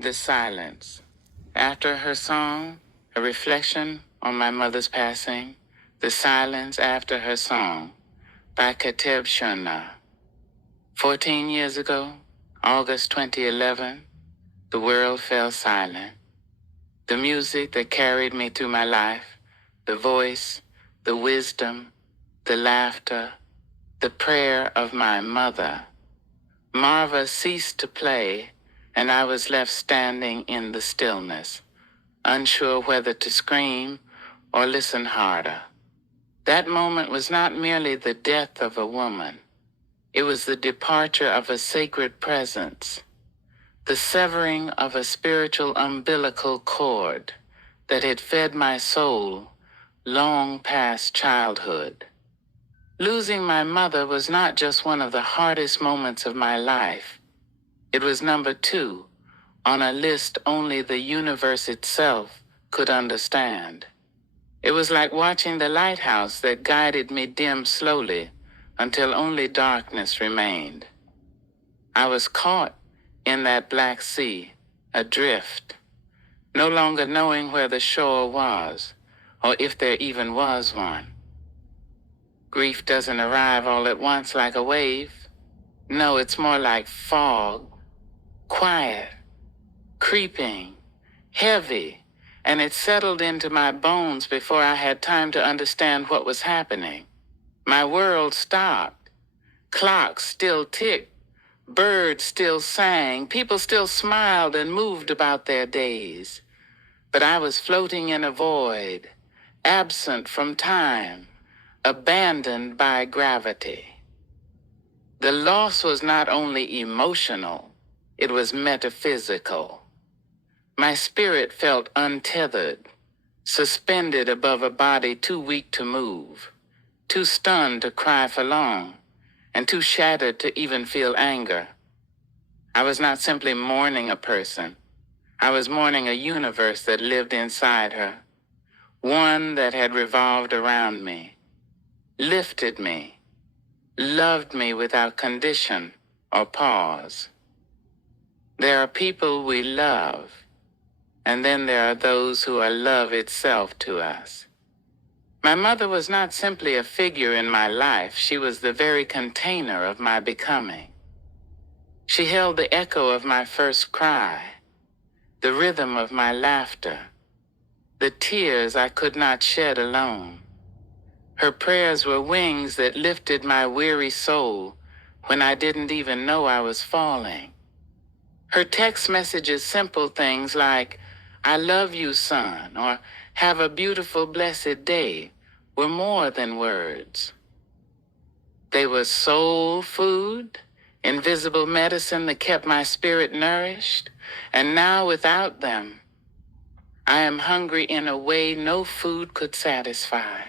The silence. After her song, a reflection on my mother's passing. The silence after her song by Kateb Shunna. 14 years ago, August 2011, the world fell silent. The music that carried me through my life, the voice, the wisdom, the laughter, the prayer of my mother. Marva ceased to play, and I was left standing in the stillness, unsure whether to scream or listen harder. That moment was not merely the death of a woman. It was the departure of a sacred presence, the severing of a spiritual umbilical cord that had fed my soul long past childhood. Losing my mother was not just one of the hardest moments of my life. It was number 2 on a list only the universe itself could understand. It was like watching the lighthouse that guided me dim slowly until only darkness remained. I was caught in that black sea, adrift, no longer knowing where the shore was, or if there even was one. Grief doesn't arrive all at once like a wave. No, it's more like fog, quiet, creeping, heavy, and it settled into my bones before I had time to understand what was happening. My world stopped. Clocks still ticked. Birds still sang. People still smiled and moved about their days. But I was floating in a void, absent from time, abandoned by gravity. The loss was not only emotional, it was metaphysical. My spirit felt untethered, suspended above a body too weak to move, too stunned to cry for long, and too shattered to even feel anger. I was not simply mourning a person. I was mourning a universe that lived inside her, one that had revolved around me, lifted me, loved me without condition or pause. There are people we love, and then there are those who are love itself to us. My mother was not simply a figure in my life, she was the very container of my becoming. She held the echo of my first cry, the rhythm of my laughter, the tears I could not shed alone. Her prayers were wings that lifted my weary soul when I didn't even know I was falling. Her text messages, simple things like, "I love you, son," or "Have a beautiful, blessed day," were more than words. They were soul food, invisible medicine that kept my spirit nourished, and now without them, I am hungry in a way no food could satisfy.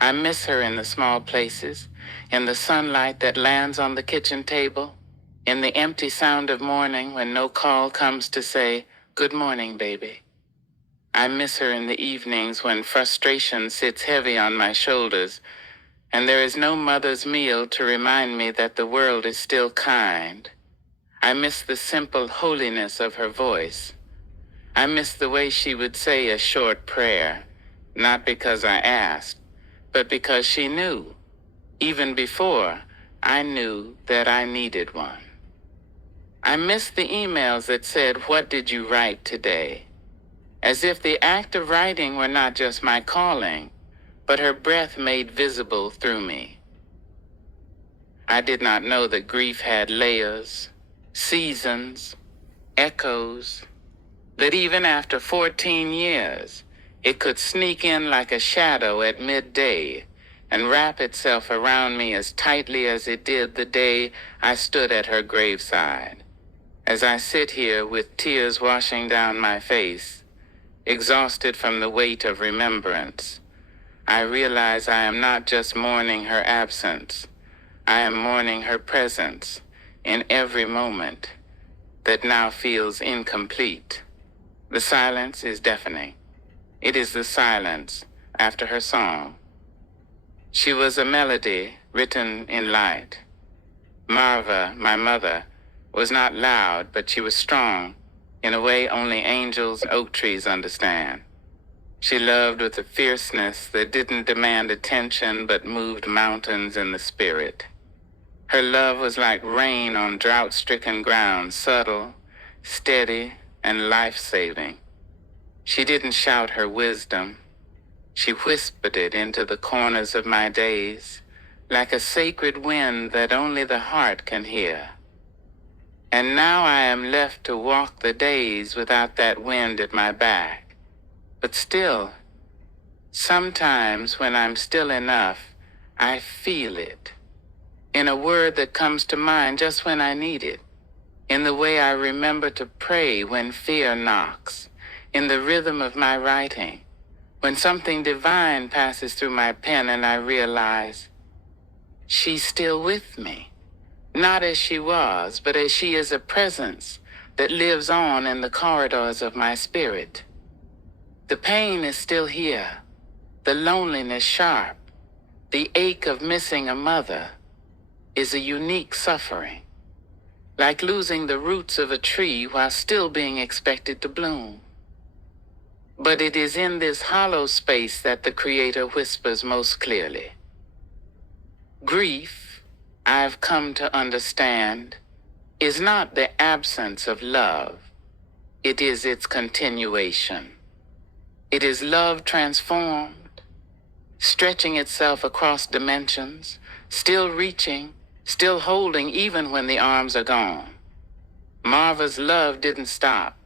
I miss her in the small places, in the sunlight that lands on the kitchen table, in the empty sound of morning when no call comes to say, "Good morning, baby." I miss her in the evenings when frustration sits heavy on my shoulders, and there is no mother's meal to remind me that the world is still kind. I miss the simple holiness of her voice. I miss the way she would say a short prayer, not because I asked, but because she knew, even before I knew that I needed one. I miss the emails that said, "What did you write today?" As if the act of writing were not just my calling, but her breath made visible through me. I did not know that grief had layers, seasons, echoes, that even after 14 years, it could sneak in like a shadow at midday and wrap itself around me as tightly as it did the day I stood at her graveside. As I sit here with tears washing down my face, exhausted from the weight of remembrance, I realize I am not just mourning her absence, I am mourning her presence in every moment that now feels incomplete. The silence is deafening. It is the silence after her song. She was a melody written in light. Marva, my mother, was not loud, but she was strong, in a way only angels and oak trees understand. She loved with a fierceness that didn't demand attention but moved mountains in the spirit. Her love was like rain on drought-stricken ground, subtle, steady, and life-saving. She didn't shout her wisdom. She whispered it into the corners of my days, like a sacred wind that only the heart can hear. And now I am left to walk the days without that wind at my back. But still, sometimes when I'm still enough, I feel it. In a word that comes to mind just when I need it. In the way I remember to pray when fear knocks. In the rhythm of my writing. When something divine passes through my pen and I realize she's still with me. Not as she was, but as she is a presence that lives on in the corridors of my spirit. The pain is still here, the loneliness sharp, the ache of missing a mother is a unique suffering, like losing the roots of a tree while still being expected to bloom. But it is in this hollow space that the Creator whispers most clearly. Grief, I've come to understand, is not the absence of love. It is its continuation. It is love transformed, stretching itself across dimensions, still reaching, still holding even when the arms are gone. Marva's love didn't stop.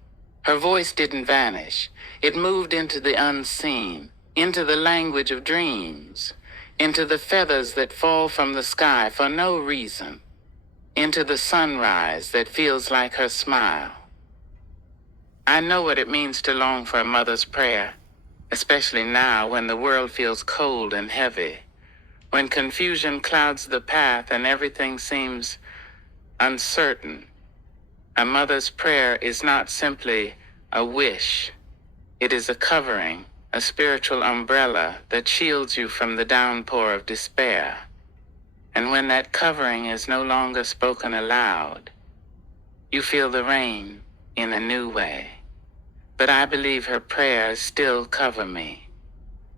Her voice didn't vanish. It moved into the unseen, into the language of dreams, into the feathers that fall from the sky for no reason, into the sunrise that feels like her smile. I know what it means to long for a mother's prayer, especially now when the world feels cold and heavy, when confusion clouds the path and everything seems uncertain. A mother's prayer is not simply a wish. It is a covering, a spiritual umbrella that shields you from the downpour of despair. And when that covering is no longer spoken aloud, you feel the rain in a new way. But I believe her prayers still cover me,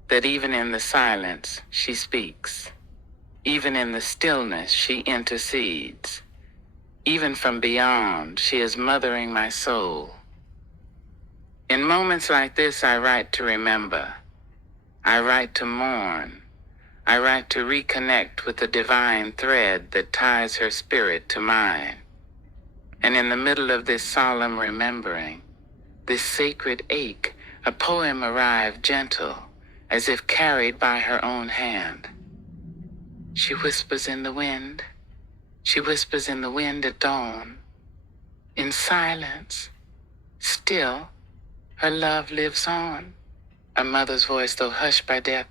that even in the silence she speaks. Even in the stillness she intercedes. Even from beyond, she is mothering my soul. In moments like this, I write to remember. I write to mourn. I write to reconnect with the divine thread that ties her spirit to mine. And in the middle of this solemn remembering, this sacred ache, a poem arrived gentle, as if carried by her own hand. She whispers in the wind. She whispers in the wind at dawn. In silence, still, her love lives on. A mother's voice, though hushed by death,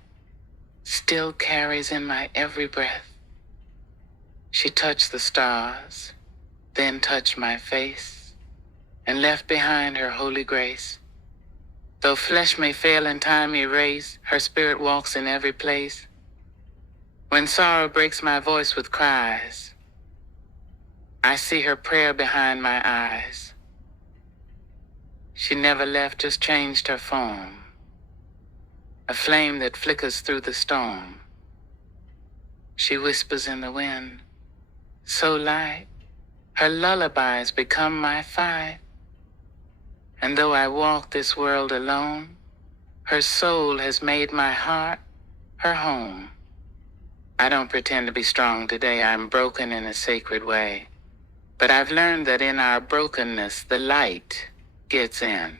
still carries in my every breath. She touched the stars, then touched my face, and left behind her holy grace. Though flesh may fail and time erase, her spirit walks in every place. When sorrow breaks my voice with cries, I see her prayer behind my eyes. She never left, just changed her form. A flame that flickers through the storm. She whispers in the wind, so light, her lullabies become my fight. And though I walk this world alone, her soul has made my heart her home. I don't pretend to be strong today, I'm broken in a sacred way. But I've learned that in our brokenness, the light gets in.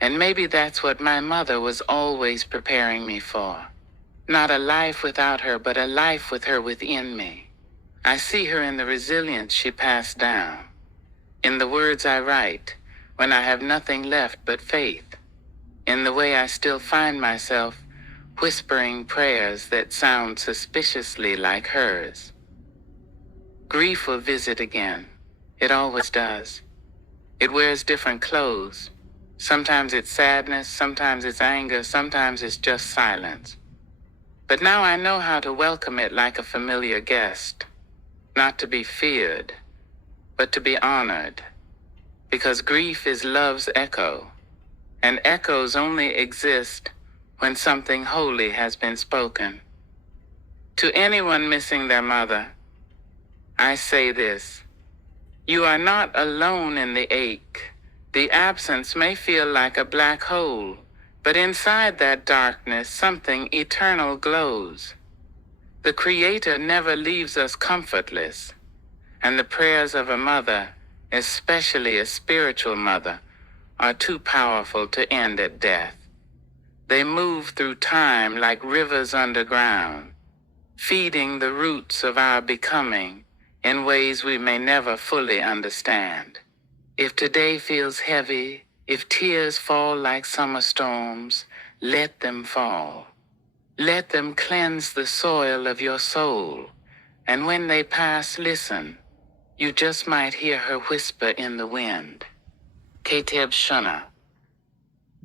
And maybe that's what my mother was always preparing me for. Not a life without her, but a life with her within me. I see her in the resilience she passed down, in the words I write when I have nothing left but faith, in the way I still find myself whispering prayers that sound suspiciously like hers. Grief will visit again. It always does. It wears different clothes. Sometimes it's sadness, sometimes it's anger, sometimes it's just silence. But now I know how to welcome it like a familiar guest, not to be feared, but to be honored. because grief is love's echo, and echoes only exist when something holy has been spoken. To anyone missing their mother, I say this: you are not alone in the ache. The absence may feel like a black hole, but inside that darkness, something eternal glows. The Creator never leaves us comfortless, and the prayers of a mother, especially a spiritual mother, are too powerful to end at death. They move through time like rivers underground, feeding the roots of our becoming in ways we may never fully understand. If today feels heavy, if tears fall like summer storms, let them fall. Let them cleanse the soil of your soul. And when they pass, listen. You just might hear her whisper in the wind. Keteb Shuna.